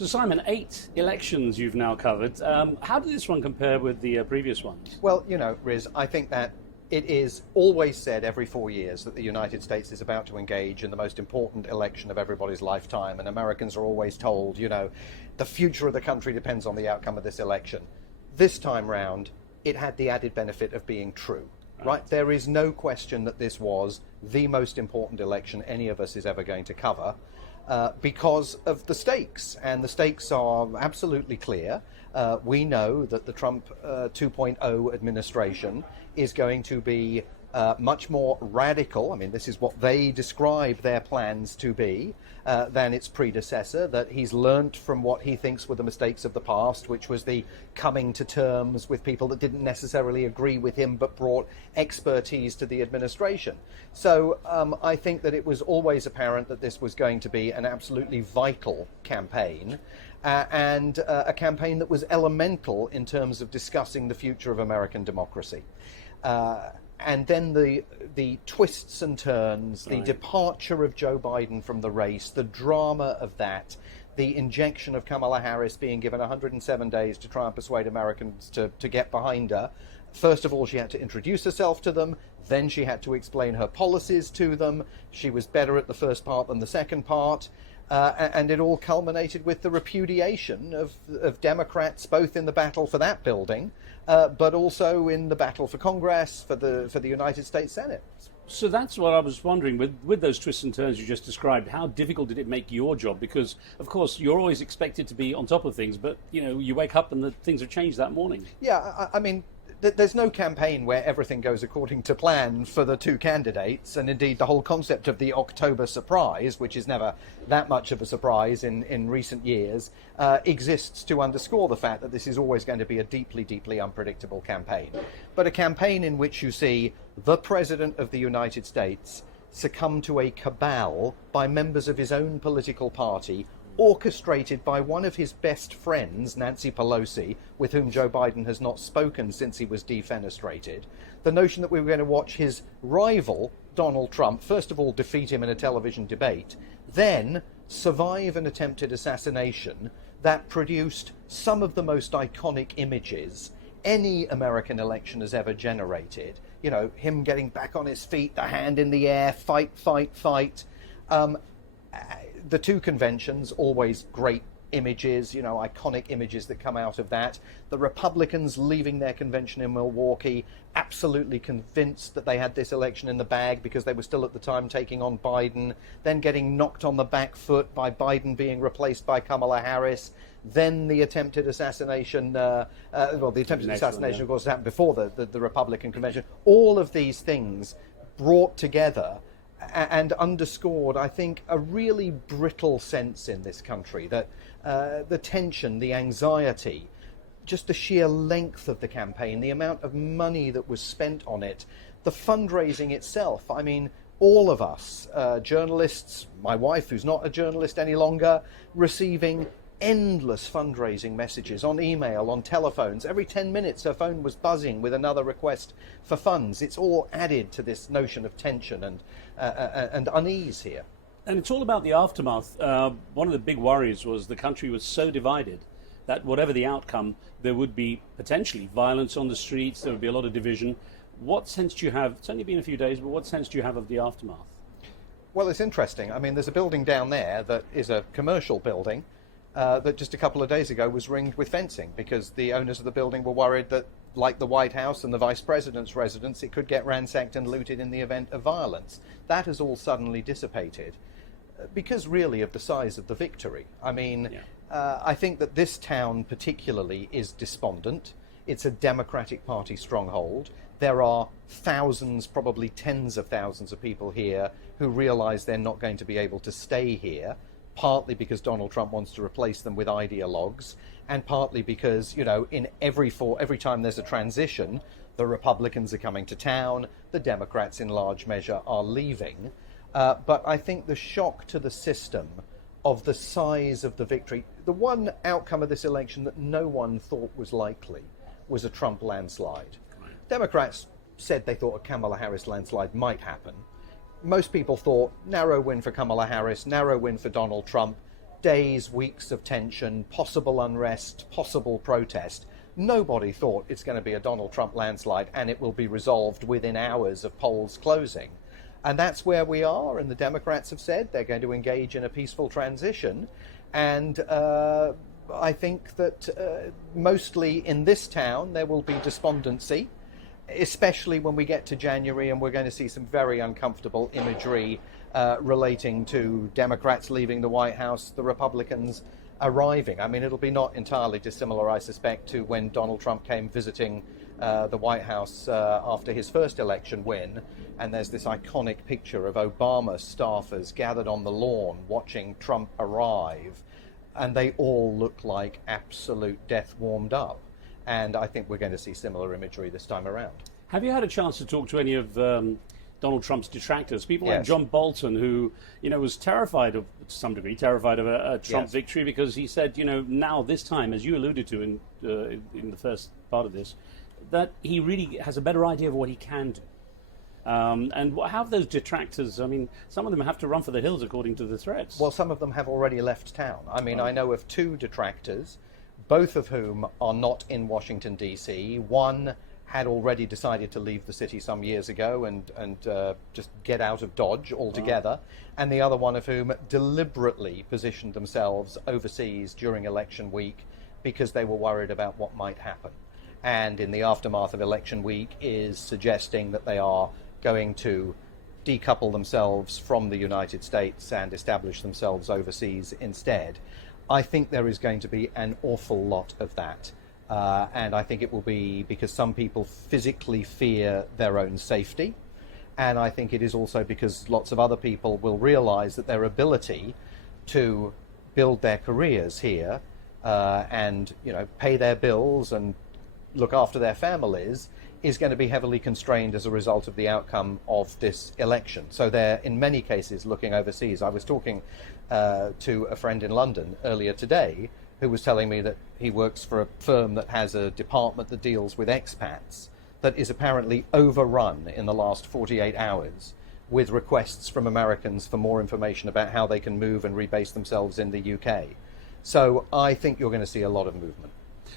So Simon, 8 elections you've now covered. How did this one compare with the previous ones? Well, Riz, I think that it is always said every 4 years that the United States is about to engage in the most important election of everybody's lifetime. And Americans are always told, the future of the country depends on the outcome of this election. This time round, it had the added benefit of being true. Right? There is no question that this was the most important election any of us is ever going to cover. Because of the stakes, and the stakes are absolutely clear. We know that the Trump 2.0 administration is going to be much more radical. I mean, this is what they describe their plans to be than its predecessor, that he's learnt from what he thinks were the mistakes of the past, which was the coming to terms with people that didn't necessarily agree with him but brought expertise to the administration. So I think that it was always apparent that this was going to be an absolutely vital campaign. And a campaign that was elemental in terms of discussing the future of American democracy. And then the twists and turns, the departure of Joe Biden from the race, the drama of that, the injection of Kamala Harris being given 107 days to try and persuade Americans to get behind her. First of all, she had to introduce herself to them. Then she had to explain her policies to them. She was better at the first part than the second part. And it all culminated with the repudiation of Democrats, both in the battle for that building, but also in the battle for Congress, for the United States Senate. So that's what I was wondering, with those twists and turns you just described, how difficult did it make your job? Because, of course, you're always expected to be on top of things, but, you wake up and things have changed that morning. Yeah, I mean, there's no campaign where everything goes according to plan for the two candidates, and indeed the whole concept of the October surprise, which is never that much of a surprise in recent years, exists to underscore the fact that this is always going to be a deeply, deeply unpredictable campaign. But a campaign in which you see the President of the United States succumb to a cabal by members of his own political party, orchestrated by one of his best friends, Nancy Pelosi, with whom Joe Biden has not spoken since he was defenestrated. The notion that we were going to watch his rival, Donald Trump, first of all defeat him in a television debate, then survive an attempted assassination that produced some of the most iconic images any American election has ever generated. Him getting back on his feet, the hand in the air, fight, fight, fight. The two conventions, always great images, iconic images that come out of that. The Republicans leaving their convention in Milwaukee, absolutely convinced that they had this election in the bag because they were still at the time taking on Biden, then getting knocked on the back foot by Biden being replaced by Kamala Harris, then the attempted assassination, the attempted assassination, of course, happened before the Republican convention. All of these things brought together and underscored, I think, a really brittle sense in this country that the tension, the anxiety, just the sheer length of the campaign, the amount of money that was spent on it, the fundraising itself. I mean, all of us, journalists, my wife, who's not a journalist any longer, receiving endless fundraising messages on email, on telephones. Every 10 minutes her phone was buzzing with another request for funds. It's all added to this notion of tension and unease here. And it's all about the aftermath. One of the big worries was the country was so divided that whatever the outcome, there would be potentially violence on the streets, there would be a lot of division. What sense do you have, it's only been a few days, but what sense do you have of the aftermath? Well, it's interesting. I mean, there's a building down there that is a commercial building that just a couple of days ago was ringed with fencing because the owners of the building were worried that, like the White House and the Vice President's residence, it could get ransacked and looted in the event of violence. That has all suddenly dissipated because really of the size of the victory. I mean, I think that this town particularly is despondent. It's a Democratic Party stronghold. There are thousands, probably tens of thousands of people here who realize they're not going to be able to stay here, partly because Donald Trump wants to replace them with ideologues, and partly because, in every time there's a transition, the Republicans are coming to town, the Democrats in large measure are leaving. But I think the shock to the system of the size of the victory, the one outcome of this election that no one thought was likely was a Trump landslide. Democrats said they thought a Kamala Harris landslide might happen. Most people thought narrow win for Kamala Harris, narrow win for Donald Trump. days, weeks of tension, possible unrest, possible protest. Nobody thought it's going to be a Donald Trump landslide and it will be resolved within hours of polls closing. And that's where we are, and the Democrats have said they're going to engage in a peaceful transition. And I think that mostly in this town there will be despondency, especially when we get to January, and we're going to see some very uncomfortable imagery relating to Democrats leaving the White House, the Republicans arriving. I mean, it'll be not entirely dissimilar, I suspect, to when Donald Trump came visiting the White House after his first election win, and there's this iconic picture of Obama staffers gathered on the lawn watching Trump arrive, and they all look like absolute death warmed up. And I think we're going to see similar imagery this time around. Have you had a chance to talk to any of Donald Trump's detractors, people like Yes. John Bolton, who, was terrified of, to some degree, terrified of a Trump Yes. victory, because he said, now this time, as you alluded to in the first part of this, that he really has a better idea of what he can do. And how have those detractors, I mean, some of them have to run for the hills according to the threats. Well, some of them have already left town. I mean, Right. I know of two detractors, both of whom are not in Washington, D.C. One had already decided to leave the city some years ago and just get out of Dodge altogether, and the other one of whom deliberately positioned themselves overseas during election week because they were worried about what might happen. And in the aftermath of election week is suggesting that they are going to decouple themselves from the United States and establish themselves overseas instead. I think there is going to be an awful lot of that. And I think it will be because some people physically fear their own safety. And I think it is also because lots of other people will realize that their ability to build their careers here and, pay their bills and look after their families is going to be heavily constrained as a result of the outcome of this election. So they're, in many cases, looking overseas. I was talking to a friend in London earlier today who was telling me that he works for a firm that has a department that deals with expats that is apparently overrun in the last 48 hours with requests from Americans for more information about how they can move and rebase themselves in the UK. So I think you're going to see a lot of movement.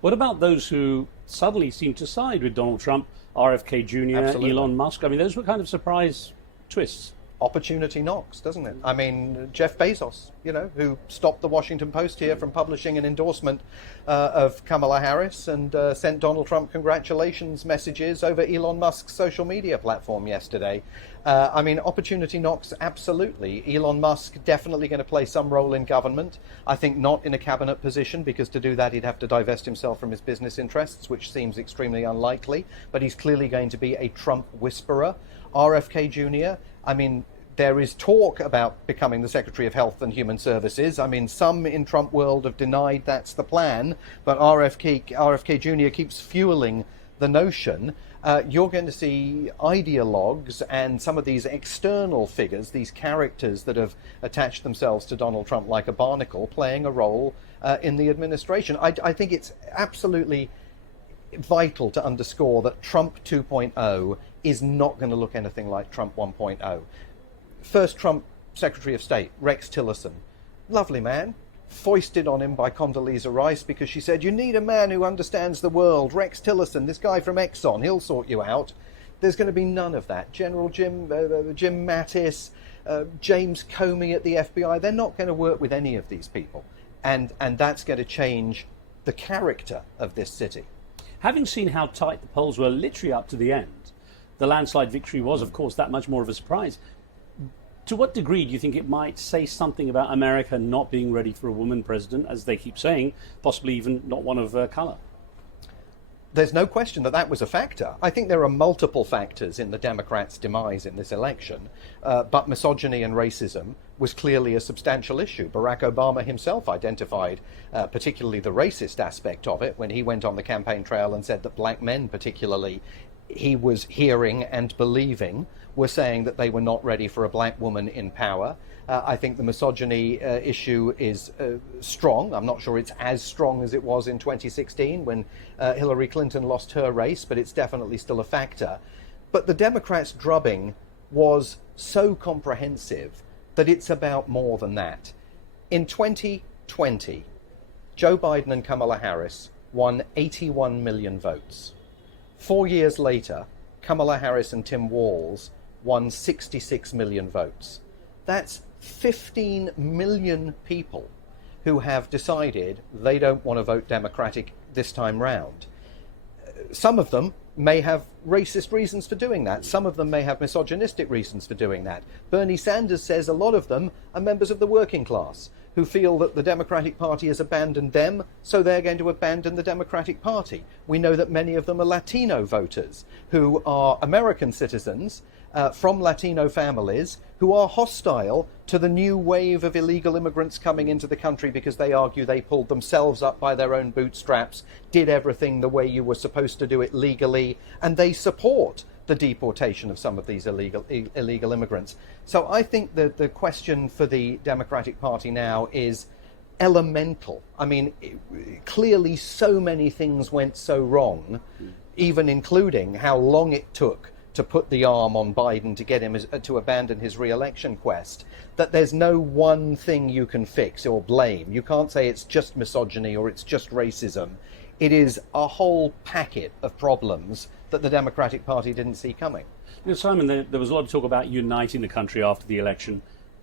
What about those who suddenly seem to side with Donald Trump, RFK Jr., Absolutely. Elon Musk? I mean, those were kind of surprise twists. Opportunity knocks, doesn't it? I mean, Jeff Bezos, who stopped the Washington Post here from publishing an endorsement of Kamala Harris and sent Donald Trump congratulations messages over Elon Musk's social media platform yesterday. I mean, opportunity knocks, absolutely. Elon Musk definitely going to play some role in government. I think not in a cabinet position, because to do that he'd have to divest himself from his business interests, which seems extremely unlikely. But he's clearly going to be a Trump whisperer. RFK Jr., I mean, there is talk about becoming the Secretary of Health and Human Services. I mean, some in Trump world have denied that's the plan, but RFK Jr. keeps fueling the notion. You're going to see ideologues and some of these external figures, these characters that have attached themselves to Donald Trump like a barnacle, playing a role in the administration. I think it's absolutely vital to underscore that Trump 2.0 is not going to look anything like Trump 1.0. First Trump Secretary of State, Rex Tillerson, lovely man, foisted on him by Condoleezza Rice because she said, you need a man who understands the world. Rex Tillerson, this guy from Exxon, he'll sort you out. There's going to be none of that. General Jim Mattis, James Comey at the FBI, they're not going to work with any of these people. And that's going to change the character of this city. Having seen how tight the polls were literally up to the end, the landslide victory was, of course, that much more of a surprise. To what degree do you think it might say something about America not being ready for a woman president, as they keep saying, possibly even not one of colour? There's no question that that was a factor. I think there are multiple factors in the Democrats' demise in this election, but misogyny and racism was clearly a substantial issue. Barack Obama himself identified particularly the racist aspect of it when he went on the campaign trail and said that black men particularly he was hearing and believing were saying that they were not ready for a black woman in power. I think the misogyny issue is strong. I'm not sure it's as strong as it was in 2016 when Hillary Clinton lost her race, but it's definitely still a factor. But the Democrats' drubbing was so comprehensive that it's about more than that. In 2020, 2020, Joe Biden and Kamala Harris won 81 million votes. 4 years later, Kamala Harris and Tim Walz won 66 million votes. That's 15 million people who have decided they don't want to vote Democratic this time round. Some of them may have racist reasons for doing that. Some of them may have misogynistic reasons for doing that. Bernie Sanders says a lot of them are members of the working class who feel that the Democratic Party has abandoned them, so they're going to abandon the Democratic Party. We know that many of them are Latino voters who are American citizens from Latino families who are hostile to the new wave of illegal immigrants coming into the country because they argue they pulled themselves up by their own bootstraps, did everything the way you were supposed to do it legally, and they support the deportation of some of these illegal immigrants. So I think that the question for the Democratic Party now is elemental. I mean, clearly so many things went so wrong, even including how long it took to put the arm on Biden to get him to abandon his re-election quest, that there's no one thing you can fix or blame. You can't say it's just misogyny or it's just racism. It is a whole packet of problems that the Democratic Party didn't see coming. You know, Simon, there was a lot of talk about uniting the country after the election.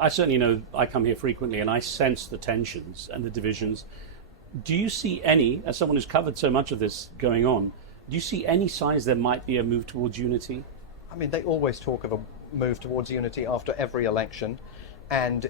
I certainly know I come here frequently and I sense the tensions and the divisions. Do you see any, as someone who's covered so much of this going on, do you see any signs there might be a move towards unity? I mean, they always talk of a move towards unity after every election. And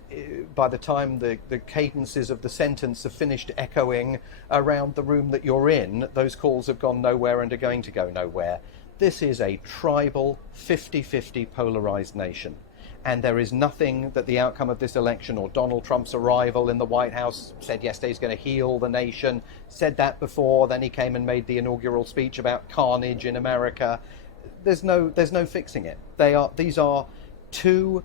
by the time the cadences of the sentence have finished echoing around the room that you're in, those calls have gone nowhere and are going to go nowhere. This is a tribal, 50-50 polarized nation. And there is nothing that the outcome of this election or Donald Trump's arrival in the White House said yesterday is going to heal the nation, said that before, then he came and made the inaugural speech about carnage in America. There's no fixing it. These are two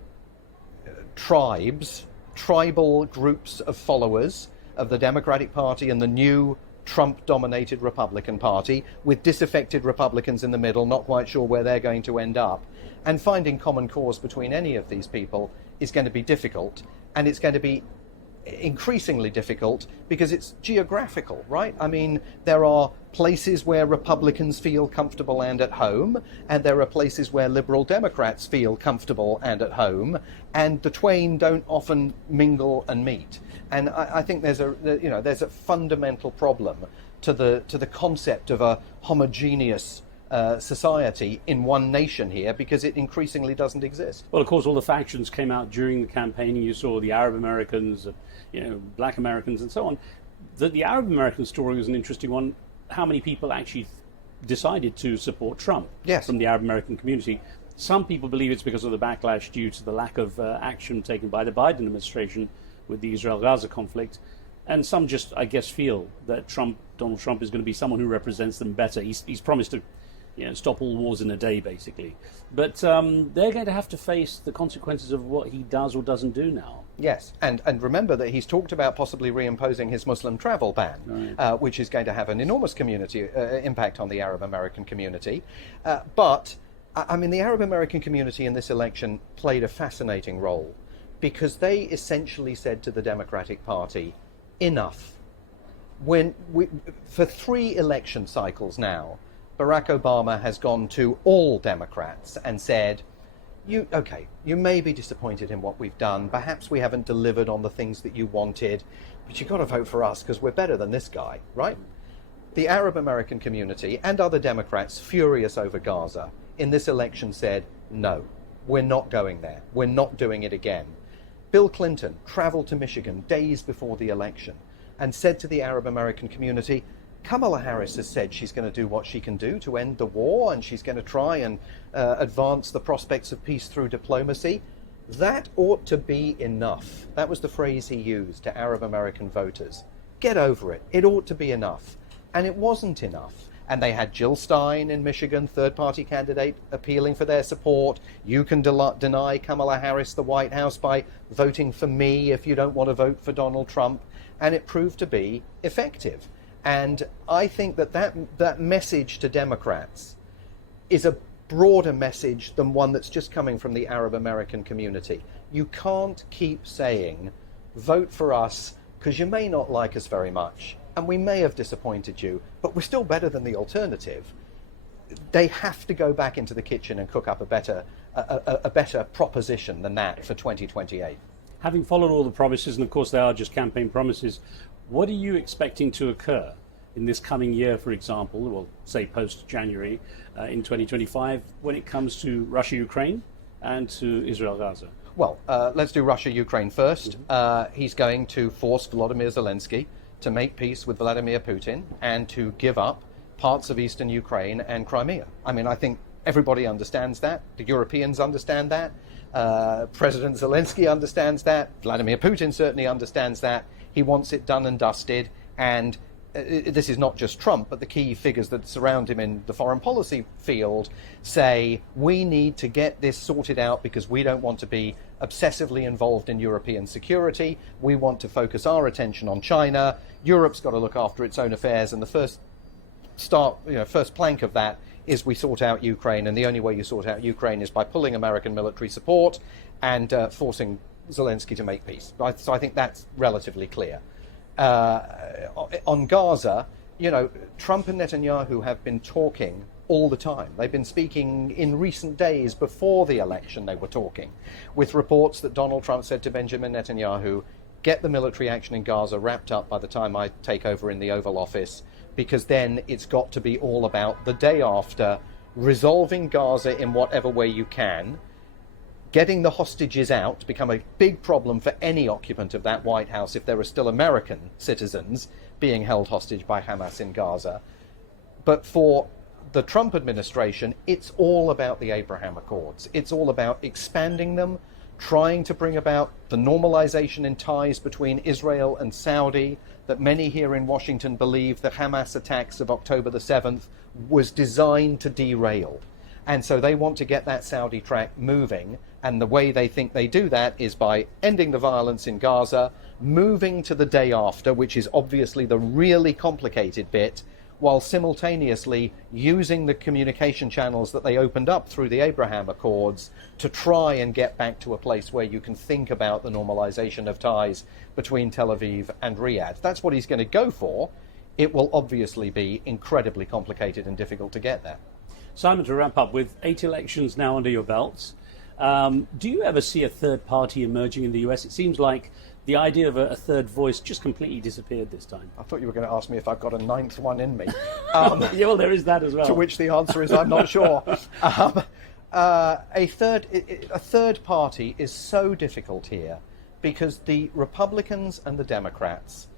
tribal groups of followers of the Democratic Party and the new Trump-dominated Republican Party, with disaffected Republicans in the middle, not quite sure where they're going to end up. And finding common cause between any of these people is going to be difficult, and it's going to be increasingly difficult because it's geographical, right? I mean, there are places where Republicans feel comfortable and at home, and there are places where Liberal Democrats feel comfortable and at home, and the twain don't often mingle and meet. And I think there's a fundamental problem to the concept of a homogeneous society in one nation here, because it increasingly doesn't exist. Well, of course, all the factions came out during the campaigning. You saw the Arab-Americans, Black Americans, and so on. The Arab-American story was an interesting one. How many people actually decided to support Trump from the Arab-American community? Some people believe it's because of the backlash due to the lack of action taken by the Biden administration with the Israel-Gaza conflict. And some just, I guess, feel that Donald Trump is going to be someone who represents them better. He's promised to stop all wars in a day, basically. But they're going to have to face the consequences of what he does or doesn't do now. Yes, and remember that he's talked about possibly reimposing his Muslim travel ban, which is going to have an enormous community impact on the Arab-American community. But, I mean, the Arab-American community in this election played a fascinating role, because they essentially said to the Democratic Party, enough. For 3 election cycles now, Barack Obama has gone to all Democrats and said, you may be disappointed in what we've done. Perhaps we haven't delivered on the things that you wanted, but you've got to vote for us because we're better than this guy, right? The Arab-American community and other Democrats furious over Gaza in this election said, no, we're not going there. We're not doing it again. Bill Clinton traveled to Michigan days before the election and said to the Arab-American community, Kamala Harris has said she's going to do what she can do to end the war, and she's going to try and advance the prospects of peace through diplomacy. That ought to be enough. That was the phrase he used to Arab-American voters. Get over it. It ought to be enough. And it wasn't enough. And they had Jill Stein in Michigan, third-party candidate, appealing for their support. You can deny Kamala Harris the White House by voting for me if you don't want to vote for Donald Trump. And it proved to be effective. And I think that message to Democrats is a broader message than one that's just coming from the Arab-American community. You can't keep saying, vote for us because you may not like us very much, and we may have disappointed you, but we're still better than the alternative. They have to go back into the kitchen and cook up a better proposition than that for 2028. Having followed all the promises, and of course they are just campaign promises, what are you expecting to occur in this coming year, for example, well, say post-January in 2025, when it comes to Russia-Ukraine and to Israel-Gaza? Well, let's do Russia-Ukraine first. He's going to force Volodymyr Zelensky to make peace with Vladimir Putin and to give up parts of eastern Ukraine and Crimea. I mean, I think everybody understands that. The Europeans understand that. President Zelensky understands that. Vladimir Putin certainly understands that. He wants it done and dusted. And this is not just Trump, but the key figures that surround him in the foreign policy field say, we need to get this sorted out because we don't want to be obsessively involved in European security. We want to focus our attention on China. Europe's got to look after its own affairs. And the first plank of that is we sort out Ukraine, and the only way you sort out Ukraine is by pulling American military support and forcing Zelensky to make peace. So I think that's relatively clear. On Gaza, Trump and Netanyahu have been talking all the time. They've been speaking in recent days. Before the election, they were talking, with reports that Donald Trump said to Benjamin Netanyahu, get the military action in Gaza wrapped up by the time I take over in the Oval Office, because then it's got to be all about the day after, resolving Gaza in whatever way you can, getting the hostages out, become a big problem for any occupant of that White House if there are still American citizens being held hostage by Hamas in Gaza. But for the Trump administration, it's all about the Abraham Accords. It's all about expanding them, trying to bring about the normalization in ties between Israel and Saudi that many here in Washington believe the Hamas attacks of October the 7th was designed to derail. And so they want to get that Saudi track moving. And the way they think they do that is by ending the violence in Gaza, moving to the day after, which is obviously the really complicated bit, while simultaneously using the communication channels that they opened up through the Abraham Accords to try and get back to a place where you can think about the normalization of ties between Tel Aviv and Riyadh. That's what he's going to go for. It will obviously be incredibly complicated and difficult to get there. Simon, to wrap up, with 8 elections now under your belts, do you ever see a third party emerging in the US? It seems like the idea of a third voice just completely disappeared this time. I thought you were going to ask me if I've got a ninth one in me. Yeah, well, there is that as well. To which the answer is I'm not sure. A third party is so difficult here because the Republicans and the Democrats,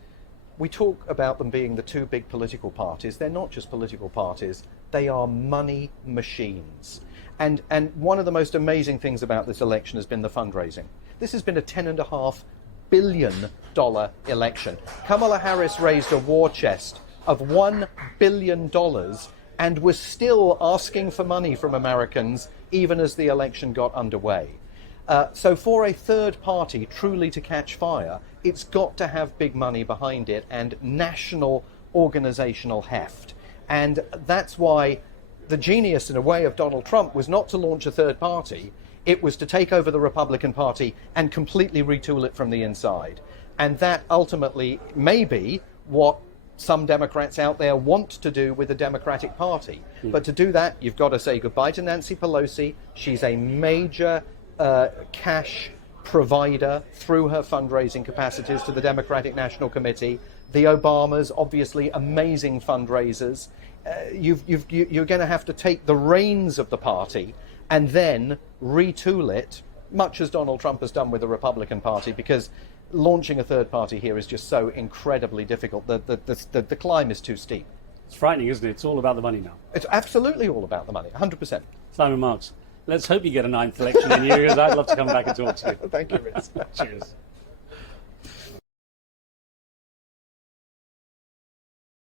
we talk about them being the two big political parties. They're not just political parties. They are money machines. And one of the most amazing things about this election has been the fundraising. This has been a $10.5 billion election. Kamala Harris raised a war chest of $1 billion and was still asking for money from Americans even as the election got underway. So for a third party truly to catch fire, it's got to have big money behind it and national organizational heft. And that's why the genius, in a way, of Donald Trump was not to launch a third party. It was to take over the Republican Party and completely retool it from the inside. And that ultimately may be what some Democrats out there want to do with the Democratic Party. But to do that, you've got to say goodbye to Nancy Pelosi. She's a major cash provider through her fundraising capacities to the Democratic National Committee. The Obamas, obviously amazing fundraisers. You're going to have to take the reins of the party and then retool it, much as Donald Trump has done with the Republican Party, because launching a third party here is just so incredibly difficult. The climb is too steep. It's frightening, isn't it? It's all about the money now. It's absolutely all about the money, 100%. Simon Marks, let's hope you get a 9th election in you, because I'd love to come back and talk to you. Thank you, Riz. Cheers.